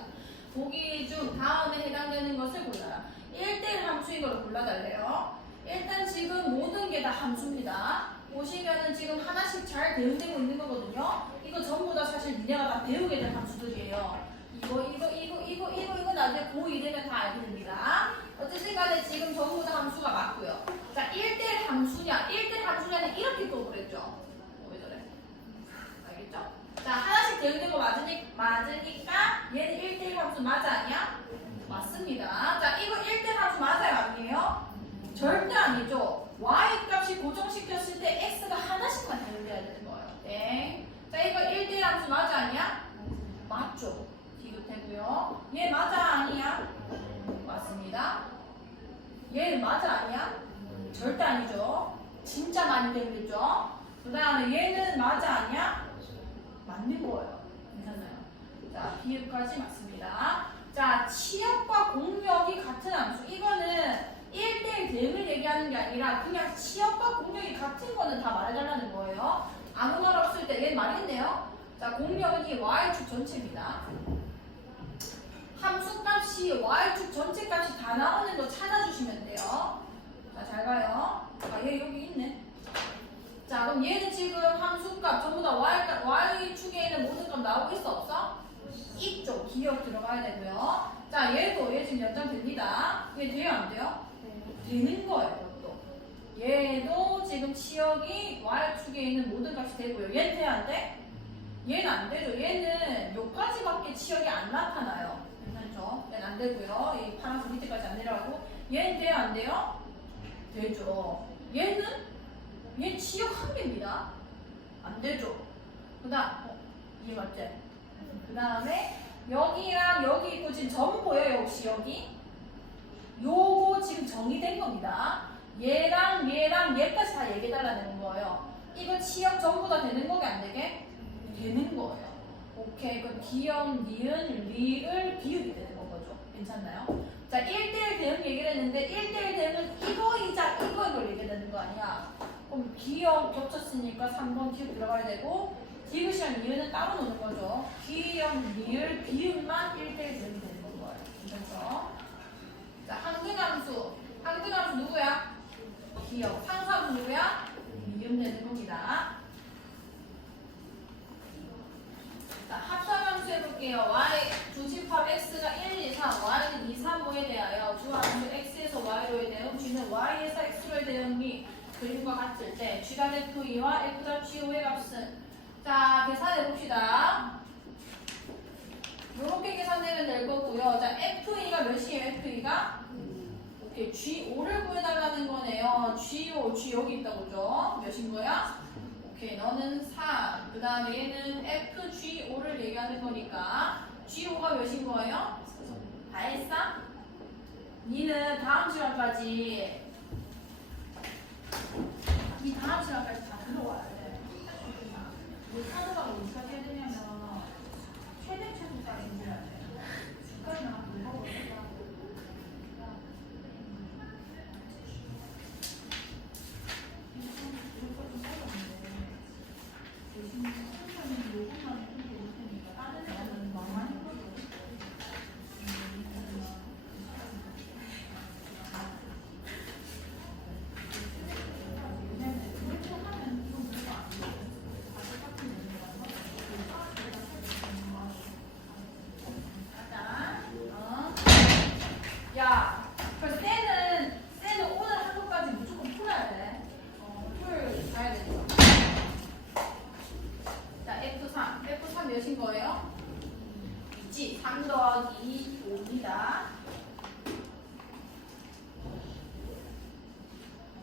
보기 중 다음에 해당되는 것을 골라라. 1대1 함수인 걸 골라달래요. 일단 지금 모든 게 다 함수입니다. 보시면은 지금 하나씩 잘 대응되고 있는 거거든요. 이거 전부 다 사실 니네가 다 배우게 될 함수들이에요. 이거 나중에 고2 되면 다 알게 됩니다. 어쨌든 간에 지금 전부 다 함수가 맞고요. 자, 1대1 함수냐? 1대1 함수냐는 이렇게 또 그랬죠. 왜 저래? 알겠죠? 자, 하나씩 대응되고 맞으니까 얘는 1대1 함수 맞아 아니야? 맞습니다. 자, 이거 1대1 함수 맞아요 아니에요? 절대 아니죠. y 값이 고정시켰을 때 x가 하나씩만 대응돼야 되는 거예요. 네. 자, 이거 1대1 함수 맞아 아니야? 맞죠. 디귿되고요. 얘 맞아 아니야? 맞습니다. 얘 맞아 아니야? 절대 아니죠. 진짜 많이 대응됐죠. 그 다음에 얘는 맞아 아니야? 맞는 거예요. 괜찮나요? 자, 비읍까지 맞습니다. 자, 치역과 공력이 같은 함수. 이거는 1대1 대응을 얘기하는 게 아니라 그냥 치역과 공력이 같은 거는 다 말해달라는 거예요. 아무 말 없을 때 얘는 말했네요. 자, 공력은 이 y축 전체입니다. 함수값이 y축 전체 값이 다 나오는 거 찾아주시면 돼요. 자, 잘 가요. 아, 얘 여기 있네. 자, 그럼 얘는 지금 함수값 전부 다 y축에 있는 모든 값 나오고 있어 없어? 이쪽 기억 들어가야 되고요. 자, 얘 지금 연장됩니다. 얘 돼요 안 돼요? 되는 거예요. 또 얘도 지금 치역이 y축에 있는 모든 값이 되고요. 얘는 돼요 안 돼? 얘는 안 되죠. 얘는 여기까지밖에 치역이 안 나타나요. 괜찮죠? 얘는 안 되고요. 이 파란색 밑에까지 안 내려가고. 얘는 돼요 안 돼요? 되죠. 얘는 치역 한 개입니다. 안 되죠. 그 다음 이해 맞지? 그 다음에 여기랑 여기 있고 지금 점 보여요 혹시 여기? 요거 지금 정의된 겁니다. 얘랑 얘까지 다 얘기해달라는 거예요. 이거 치역 전부 다 되는 거게 안 되게? 되는 거예요. 오케이. 그럼 기역, 니은, 리을, 비읍이 되는 거죠. 괜찮나요? 자, 1대1 대응 얘기를 했는데 1대1 대응은 이거이자 이걸 얘기해야 되는 거 아니야? 그럼 기역 겹쳤으니까 3번 기역 들어가야 되고 디귿이랑 니은은 따로 노는 거죠. 기역, 리을, 비읍만 1대1 대응이 되는 거예요. 괜찮죠? 자, 항등함수 누구야? 기역. 상수함수 누구야? 미음 되는 겁니다. 자, 합성함수 해볼게요. y 주집합 x가 1, 2, 3, y는 2, 3, 5에 대하여 주함수 x에서 y로의 대응, g는 y에서 x로의 대응이 그림과 같을 때 g가 f2와 f' g5의 값은 자, 계산해 봅시다. 요렇게 계산되면 될 거고요. 자, f2가 몇이에요? f2가? 오케이, g5를 구해달라는 거네요. g5, 여기 있다고 그죠? 몇인 거야? 오케이, 너는 3. 그 다음에 얘는 FG5를 얘기하는 거니까 G5가 몇인 거예요? 다 했어? 니는 다음 시간까지 다 들어와야 돼. 왜 사도가 어디까지 해야 되냐면 최대까지 해야 돼. 그러면 물어보겠다. 야, 그 쟤는 오늘 한 것까지 무조건 풀어야 돼. 풀 가야 되죠. 자, F3 몇인 거예요? 2지. 3 더하기 5입니다.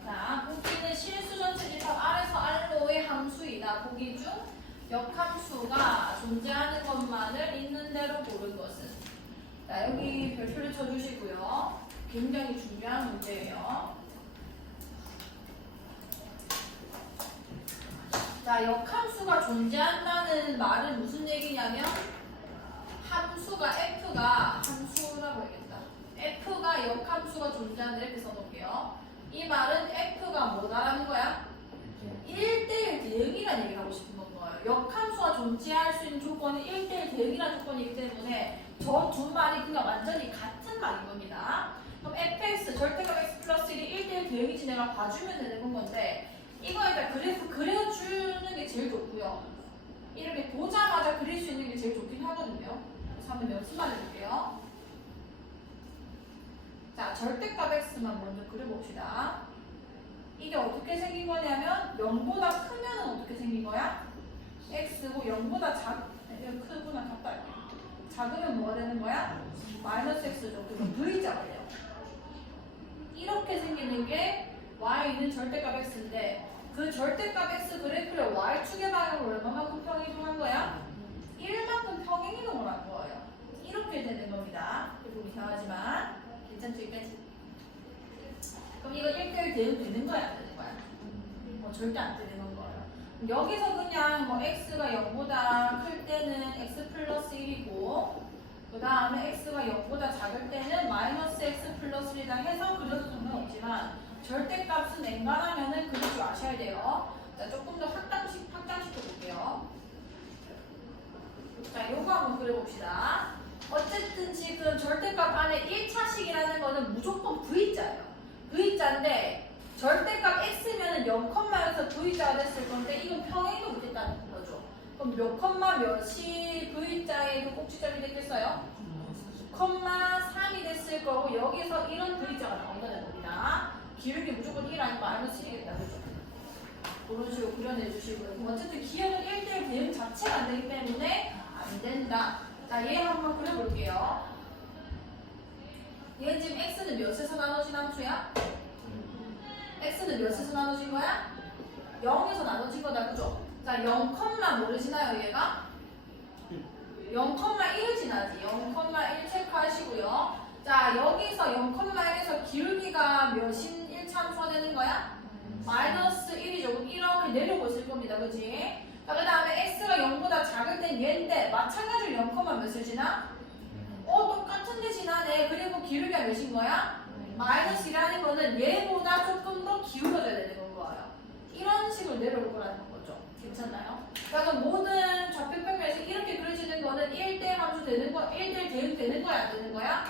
자, 보기는 실수 전체 집합 R에서 R로의 함수이다. 보기 중 역함수가 존재하는 것만을 있는 대로 고른 것은. 자, 여기 별표를 쳐주시고요. 굉장히 중요한 문제예요. 자, 역함수가 존재한다는 말은 무슨 얘기냐면 함수가 F가 함수라고 해야겠다. F가 역함수가 존재한다 이렇게 써놓을게요. 이 말은 F가 뭐다라는 거야? 1대1 대응이라는 얘기를 하고 싶은 거예요. 역함수가 존재할 수 있는 조건은 1대1 대응이라는 조건이기 때문에 저 두 말이 그냥 완전히 같은 말인 겁니다. 그럼 fx, 절대값 x 플러스 1이 1대1 대응이지 내가 봐주면 되는 건데 이거에다 그래프 그려주는 게 제일 좋고요. 이렇게 보자마자 그릴 수 있는 게 제일 좋긴 하거든요. 그래서 한번 연습만 해볼게요. 자, 절대값 x만 먼저 그려봅시다. 이게 어떻게 생긴 거냐면 0보다 크면 어떻게 생긴 거야? x고 0보다 크거나 같다. 작으면 뭐가 되는 거야? 마이너스 x죠. 그래서 v자가 돼요. 이렇게 생기는 게 y는 절대값 x인데 그 절대값 x 그래프를 y축의 방향으로 얼마만큼 평행이동한 거야? 1만큼 평행이동을 한 거예요. 이렇게 되는 겁니다. 조금 이상하지만 괜찮죠? 여기까지? 그럼 이거 1대1 대응 되는 거야? 안 되는 거야? 절대 안 되는 거예요. 여기서 그냥 뭐 x가 0보다 클 때는 x 플러스 1이고 그 다음에 x가 0보다 작을 때는 마이너스 x 플러스 1이다 해서 그려도 상관없지만 절대값은 엔간하면은 그릴 줄 아셔야 돼요. 자, 조금 더 확장시켜 볼게요. 자, 요거 한번 그려봅시다. 어쨌든 지금 절대값 안에 1차식이라는 거는 무조건 V자예요. V자인데 절대값 X면은 0,에서 V자가 됐을 건데 이건 평행도 못했다는 거죠. 그럼 몇 컴마 몇이 V자의 그 꼭지점이 됐겠어요? 3이 됐을 거고 여기서 이런 V자가 나온다는 겁니다. 기울기 무조건 1 아니면 마이너스 1이겠다. 그죠? 그런 식으로 그려내 주시고요. 어쨌든 기억은 1대1 대응 자체가 안 되기 때문에 안 된다. 자, 얘 한번 그려볼게요. 얘 지금 x는 몇에서 나눠진 함수야? x는 몇에서 나눠진 거야? 0에서 나눠진 거다, 그죠? 자, 0, 뭐를 지나요, 얘가? 0,1을 지나지. 0,1 체크하시고요. 자, 여기서 0,1에서 기울기가 몇인 1차 함수가 되는 거야? 마이너스 1이죠. 이렇게 내려오고 있을 겁니다, 그지? 자, 그 다음에 x가 0보다 작을 땐 얘인데 마찬가지로 0, 몇을 지나? 똑같은데 지나네. 그리고 기울기가 몇인 거야? 마이너스 1이라는 거는 얘보다 조금 더 기울어져야 되는 거예요. 이런 식으로 내려올 거라는 거죠. 괜찮나요? 그러니까 모든 좌표평면에서 이렇게 그려지는 거는 1대1 함수 되는 거, 1대1 대응 되는 거야, 안 되는 거야?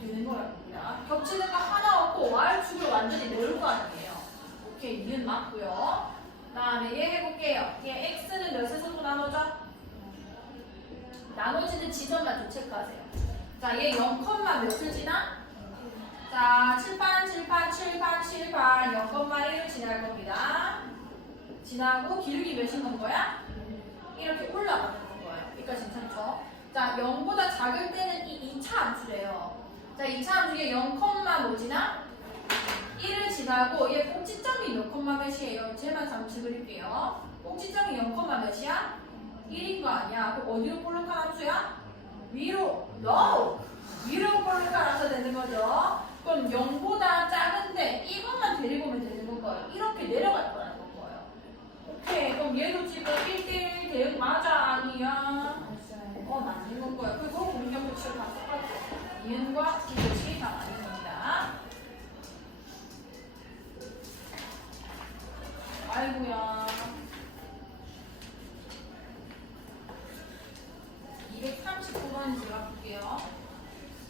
되는 거라는 겁니다. 겹치는 거 하나 없고 Y축을 완전히 내올 거 아니에요. 오케이, 니은 맞고요. 그 다음에 얘 해볼게요. 얘 x는 몇에서도 나눠져? 나눠지는 지점만 좀 체크하세요. 자, 얘 0, 몇을 지나? 자, 칠판, 0,1을 지날 겁니다. 지나고 기울기 몇인 건 거야? 이렇게 올라가는 건 거예요. 여기까지 괜찮죠? 자, 0보다 작을 때는 이 2차 함수래요. 자, 2차 함수 얘 0, 뭐 지나? 1을 지나고 얘 꼭지점이 몇 몇이에요? 쟤만 잠시 그릴게요. 꼭지점이 0, 몇이야? 1인 거 아니야? 그럼 어디로 볼록한 함수야? 위로. No! 위로 볼록하라서 되는 거죠. 그럼 0보다 작은데 이것만 데리고 오면 되는 거예요. 이렇게 내려갈 거라는 거예요. 오케이. 그럼 얘도 지금 1대1 대응 맞아? 아니야? 맞는 건 거예요. 그리고 문경도치를 다 똑같고 이응과 이것이 다 맞는 겁니다. 아이고야. 239번 제가 볼게요.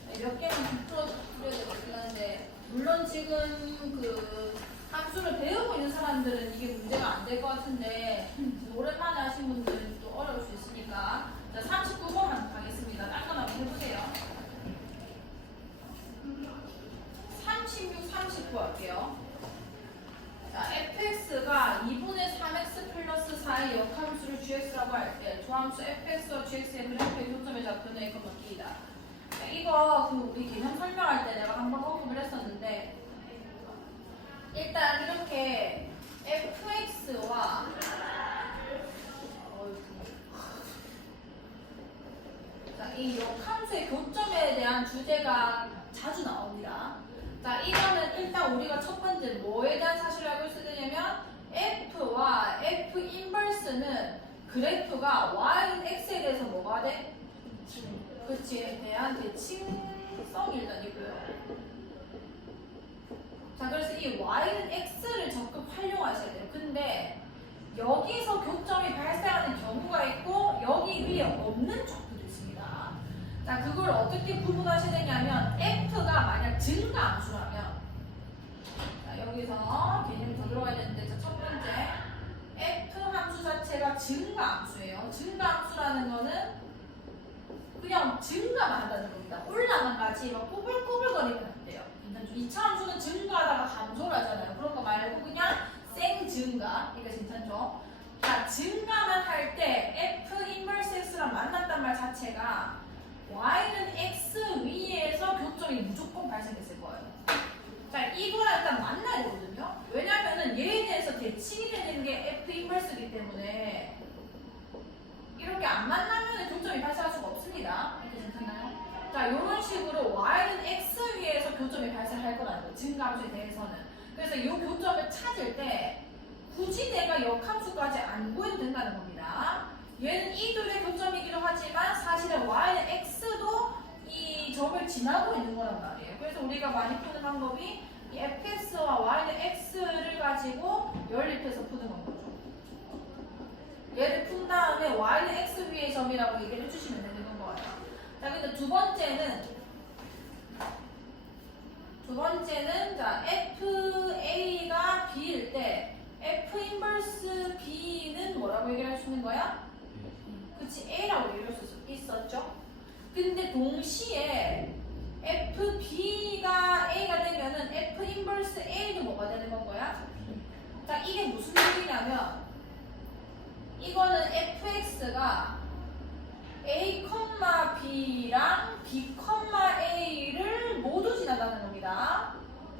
몇 개는 풀어드려야 되긴 한데, 물론 지금 그 함수를 배우고 있는 사람들은 이게 문제가 안 될 것 같은데, 오랜만에 하신 분들은 또 어려울 수 있으니까. 자, 39번만 가겠습니다. 딴 건 한번 해보세요. 36, 39 할게요. 자, fx가 2분의 3x 플러스 4의 역함수를 gx라고 할 때 조함수 fx와 gx의 그래프의 교점의 좌표는 이거 바뀌다. 이거 우리 개념 설명할 때 내가 한번 언급을 했었는데 일단 이렇게 fx와 이 역함수의 교점에 대한 주제가 자주 나옵니다. 자, 이거는 일단 우리가 첫 번째 뭐에 대한 사실을 알고 있어야 되냐면 F와 F 인버스는 그래프가 Y는 X에 대해서 뭐가 돼? 그치에 대한 대칭성 일단이고요. 자, 그래서 이 Y는 X를 적극 활용하셔야 돼요. 근데 여기서 교점이 발생하는 경우가 있고 여기 위에 없는 좌표도 있습니다. 자, 그걸 어떻게 구분하셔야 되냐면 F가 만약 증가함수라면 자, 여기서 개념이 더 들어가야 되는데 자, 첫 번째 F 함수 자체가 증가함수예요. 증가함수라는 거는 그냥 증가만 한다는 겁니다. 올라만 가지 막 꼬불꼬불거리면 안 돼요. 2차 함수는 증가하다가 감소를 하잖아요. 그런 거 말고 그냥 생 증가. 이거 괜찮죠? 자, 증가만 할 때 F 인버스 X랑 만났단 말 자체가 Y는 X 위에서 교점이 무조건 발생했을 거예요. 자, 이거랑 일단 만나야 되거든요. 왜냐면은 얘에 대해서 대칭이 되는 게 F 인버스이기 때문에 이렇게 안 만나면 교점이 발생할 수가 없습니다. 이렇게 괜찮나요? 자, 이런 식으로 Y는 X 위에서 교점이 발생할 거라는 거예요. 증가함수에 대해서는. 그래서 이 교점을 찾을 때 굳이 내가 역함수까지 안 구해도 된다는 겁니다. 얘는 이 둘의 교점이기도 하지만 사실은 Y는 X도 점을 지나고 있는 거란 말이에요. 그래서 우리가 많이 푸는 방법이 이 fx와 y는 x를 가지고 연립해서 푸는 건 거죠. 얘를 푼 다음에 y는 x 위의 점이라고 얘기를 해주시면 되는 거예요. 자, 근데 두 번째는 자 FA가 B일 때 F 인버스 B는 뭐라고 얘기를 할 수 있는 거야? 그치, A라고 얘기할 수 있었죠? 근데 동시에 FB가 A가 되면은 F 인버스 A도 뭐가 되는 건 거야? 자, 이게 무슨 얘기냐면 이거는 fx가 a, b랑 b, a를 모두 지나가는 겁니다.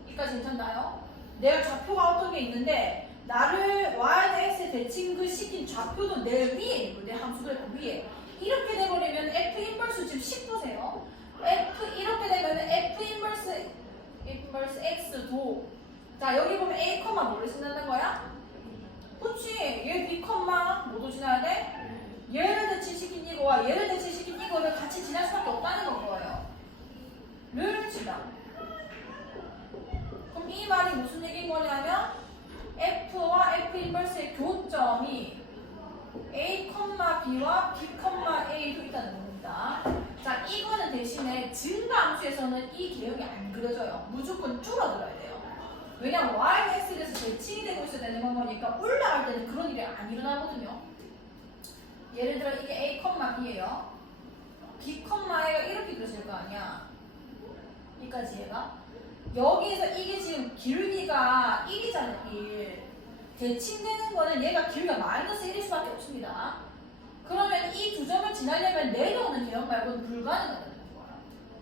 여기까지 괜찮나요? 내가 좌표가 어떤 게 있는데 나를 y와 x에 대칭시킨 좌표도 내 위에 있고 내 함수들 위에 이렇게 돼버리면 f 인버스 지금 10 보세요. 이렇게 되면 f 인버스 x도 자 여기 보면 a, 뭐를 지난다는 거야? 그치, 얘 B, 모두 지나야 돼? 얘를 대칭시킨 이거와 얘를 대칭시킨 이거를 같이 지날 수밖에 없다는 거예요. 를 지나. 그럼 이 말이 무슨 얘기인 거냐면 F와 F 인버스의 교점이 A, B와 B, A도 있다는 겁니다. 자, 이거는 대신에 증가함수에서는 이 개형이 안 그려져요. 무조건 줄어들어야 돼요. 왜냐면 y, x에 대해서 대칭이 되고 있어야 되는 건 거니까 올라갈 때는 그런 일이 안 일어나거든요. 예를 들어 이게 a, b예요. b, a가 이렇게 그려질 거 아니야. 여기까지 얘가. 여기에서 이게 지금 길이가 1이잖아, 1. 대칭되는 거는 얘가 길이가 마이너스 1일 수밖에 없습니다. 그러면 이 두 점을 지나려면 내려오는 개형 말고는 불가능하다는 거야.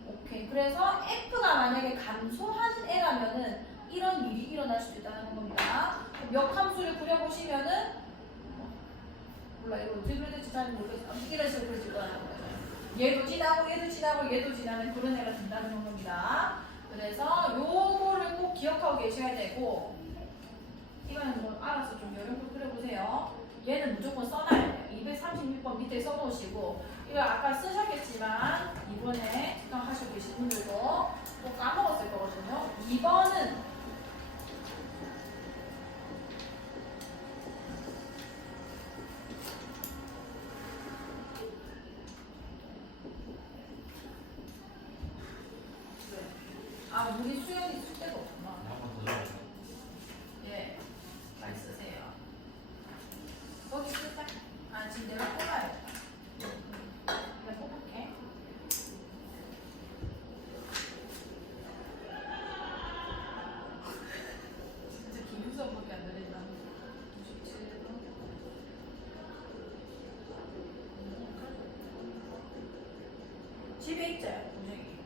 오케이. 그래서 f가 만약에 감소하는 애라면은 이런 일이 일어날 수도 있다는 겁니다. 역함수를 그려보시면은 몰라 이거 어떻게 그려야 될지 잘 모르겠어. 이런 식으로 그려질 거라는 거죠. 얘도 지나고 얘도 지나고 얘도 지나는 그런 애가 된다는 겁니다. 그래서 요거를 꼭 기억하고 계셔야 되고 이거는 뭐 알아서 좀 여러분 그려보세요. 얘는 무조건 써놔야 돼요. 236번 밑에 써놓으시고 이거 아까 쓰셨겠지만 이번에 특강하시고 계신 분들도 또 까먹었을 거거든요. 2번은 우리 수영이 쓸 데가 없구나. 한번 더 적어요. 예, 잘 쓰세요. 거기 쓸까? 지금 내가 뽑아야겠다. 내가 뽑을게. 진짜 김유성밖에 안 들린다. 97번. 집에 있죠, 분명히.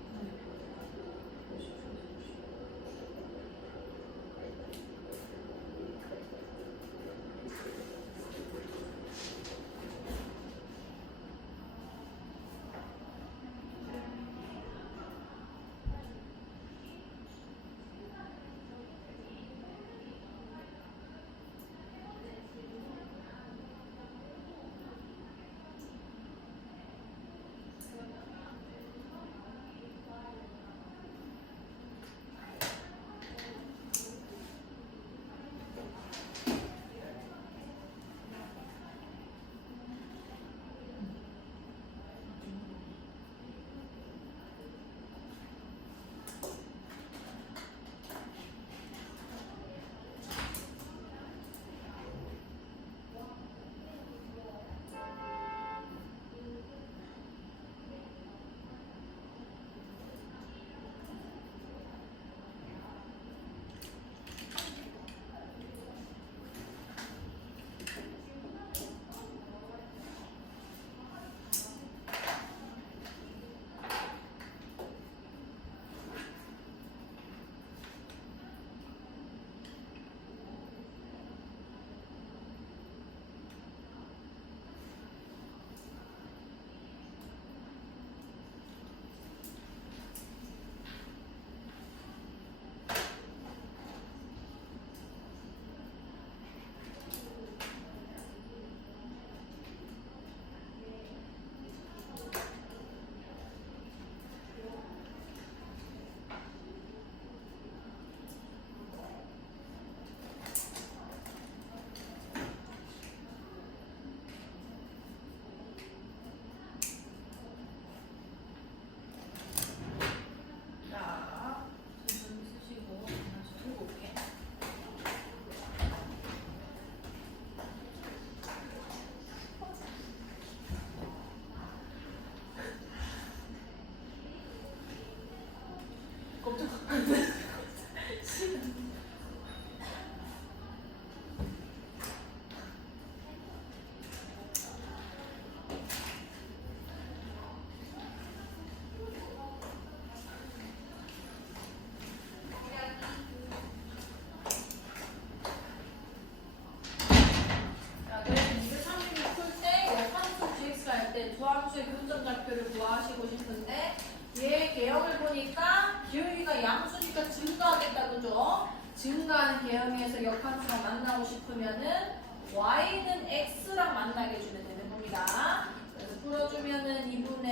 대표를 구하시고 싶은데 얘 개형을 보니까 기울기가 양수니까 증가하겠다 그죠? 증가하는 개형에서 역함수가 만나고 싶으면은 y는 x랑 만나게 해주면 되는 겁니다. 그래서 풀어주면은 2분의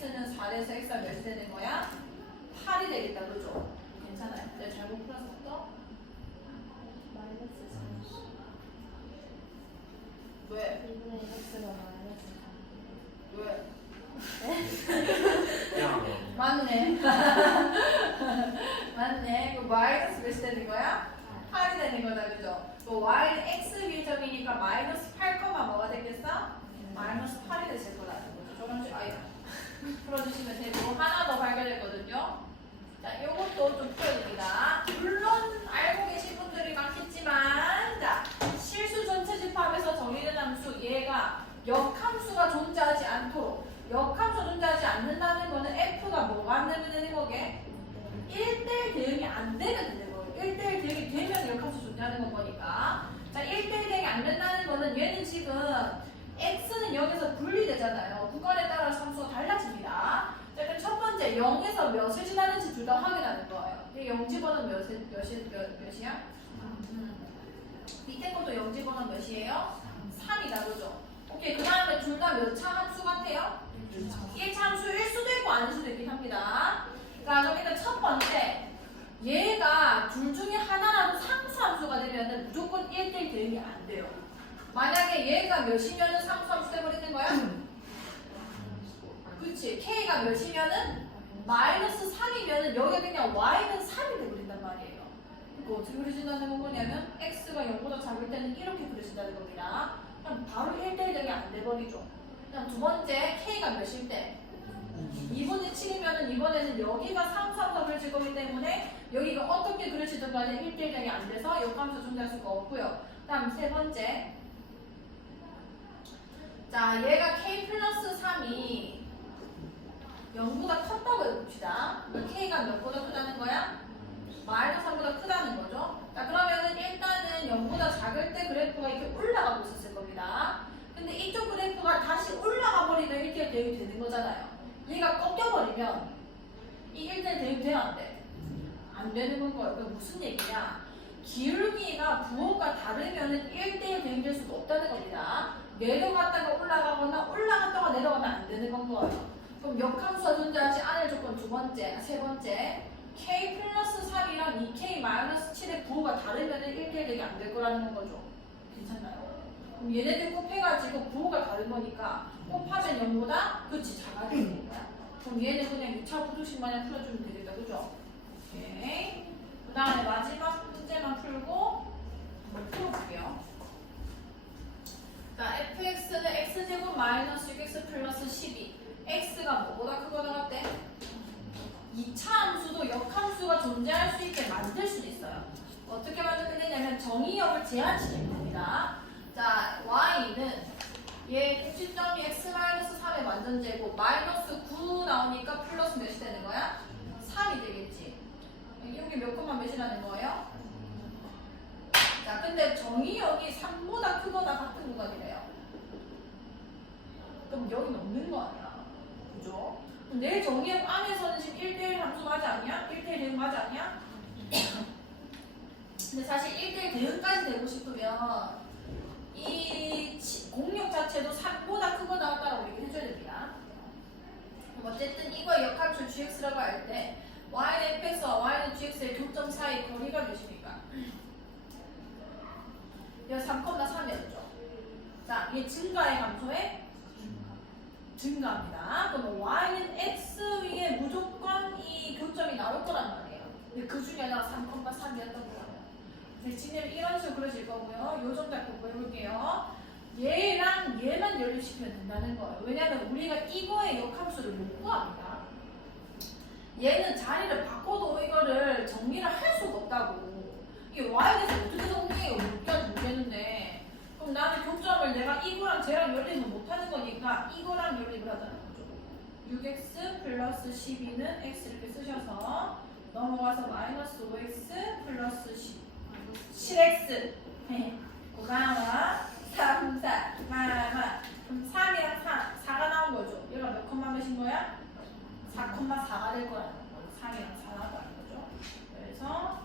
1x는 4에서 x가 몇이 되는 거야? 8이 되겠다 그죠? 괜찮아요. 내가 잘못 풀었어? 마이너스 30. 왜? 2분의 1x가 마이너스 30. 왜? 그냥 맞네. 맞네. 그 마이너스 몇이 되는 거야? 8이 되는 거다, 그죠? 그 y는 x 비정이니까 마이너스 8, 뭐가 되겠어? 마이너스 8이 되실 거라는 거죠. 저런 식, 아예 풀어주시면 되고, 하나 더 발견했거든요. 자, 요것도 좀 풀어줍니다. 물론, 알고 계신 분들이 많겠지만, 자, 실수 전체 집합에서 정의된 함수, 얘가 역함수가 존재하지 않도록, 역함수 존재하지 않는다는 거는 f가 뭐가 안 되면 되는 거게? 1대1 대응이 안 되면 되는 거예요. 1대1 대응이 되면 역함수 존재하는 건 거니까. 자, 1대1 대응이 안 된다는 거는 얘는 지금 x는 여기서 분리되잖아요. 구간에 따라서 함수가 달라집니다. 자, 그럼 첫 번째 0에서 몇을 지나는지 둘 다 확인하는 거예요. 이 0집어는 몇이야? 밑에 것도 0집어는 몇이에요? 3이다, 그죠? 오케이, 그 다음에 둘 다 몇 차 함수 같아요? 1차 함수일 수도 있고 아닐 수도 있긴 합니다. 자, 그럼 일단 첫 번째, 얘가 둘 중에 하나라도 상수함수가 되면 무조건 1대1 대응이 안 돼요. 만약에 얘가 몇이면은 상수함수 돼버리는 거야? 그렇지. K가 몇이면은 마이너스 3이면은 여기가 그냥 Y는 3이 돼버린단 말이에요. 그거 어떻게 그려진다는 건 뭐냐면 X가 0보다 작을 때는 이렇게 그려진다는 겁니다. 그럼 바로 1대1 대응이 안 돼버리죠. 그럼 두 번째, K가 몇일 때? 2분의 7이면은 이번에는 여기가 상수함수가 그려질 거기 때문에 여기가 어떻게 그려지든 간에 1대1 대응이 안 돼서 역함수 존재할 수가 없고요. 그 다음 세 번째. 자, 얘가 K 플러스 3이 0보다 컸다고 해봅시다. K가 몇보다 크다는 거야? 마이너스 3보다 크다는 거죠. 자, 그러면은 일단은 0보다 작을 때 그래프가 이렇게 올라가고 있었을 겁니다. 근데 이쪽 그래프가 다시 올라가 버리면 1대1 대응이 되는 거잖아요. 얘가 꺾여버리면 이 1대1 대응이 돼야 안 돼? 안 되는 건 거예요. 그게 무슨 얘기냐? 기울기가 부호가 다르면은 1대1 대응될 수가 없다는 겁니다. 내려갔다가 올라가거나 올라갔다가 내려가면 안 되는 건 거예요. 그럼 역함수가 존재하지 않을 조건 두 번째, 세 번째, k 플러스 3이랑 2k 마이너스 7의 부호가 다르면은 1대1 대응이 안 될 거라는 거죠. 괜찮나요? 그럼 얘네들 곱해가지고 부호가 다른 거니까 곱하면 0보다 그치 작아야 되는 거야. 그럼 얘는 그냥 2차 부등식 마냥 풀어주면 되겠다, 그죠? 오케이. 그 다음에 마지막 문제만 풀고 한번 풀어볼게요. 자, fx는 x제곱 마이너스 6x 플러스 12. x가 뭐보다 크거나 같대? 2차 함수도 역함수가 존재할 수 있게 만들 수도 있어요. 어떻게 만들면 되냐면 정의역을 제한시키면 됩니다. 자, y는 얘 꼭지점이 x-3의 완전제곱 마이너스 9 나오니까 플러스 몇이 되는 거야? 3이 되겠지. 여기 몇 콤마 몇이라는 거예요? 자, 근데 정의역이 3보다 크거나 같은 구간이래요. 그럼 여기는 없는 거 아니야? 그죠? 그럼 내 정의역 안에서는 지금 1대1 함수 맞아 아니야? 1대1 대응 맞아 아니야? 근데 사실 1대1 대응까지 되고 싶으면 이 공역 자체도 3보다 크거나 같다고 얘기를 해줘야 됩니다. 그럼 어쨌든 이거 역함수 gx라고 할 때 y는 fx와 y는 gx의 교점 사이 거리가 몇입니까? 여기 3,3이었죠. 자, 이게 증가의 함수의 증가입니다. 그럼 y는 x 위에 무조건 이 교점이 나올 거란 말이에요. 근데 그 중에 하나가 3,3이었던 거예요. 지금 이런 식으로 그려질 거고요. 요 정도 공부해볼게요. 얘랑 얘만 연립시키면 된다는 거예요. 왜냐면 우리가 이거의 역함수를 못 구합니다. 얘는 자리를 바꿔도 이거를 정리를 할 수가 없다고. 이게 y에 대해서 어떻게 정리해요? 못 되는데. 그럼 나는 교점을 내가 이거랑 쟤랑 연립을 못하는 거니까 이거랑 연립을 하자는 거죠. 6x 플러스 12는 x 이렇게 쓰셔서 넘어가서 마이너스 5x 플러스 7x 고가마 3, 4, 마마 그럼 3이랑 4, 4가 나온 거죠. 얘가 몇 콤마 몇이 몇이야? 4,4가 될 거야. 3이랑 4가 아닌 거죠. 그래서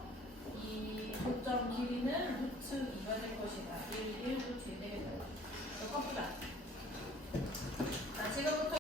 이 고점 길이는 루트 2가 될 것이다. 1, 1,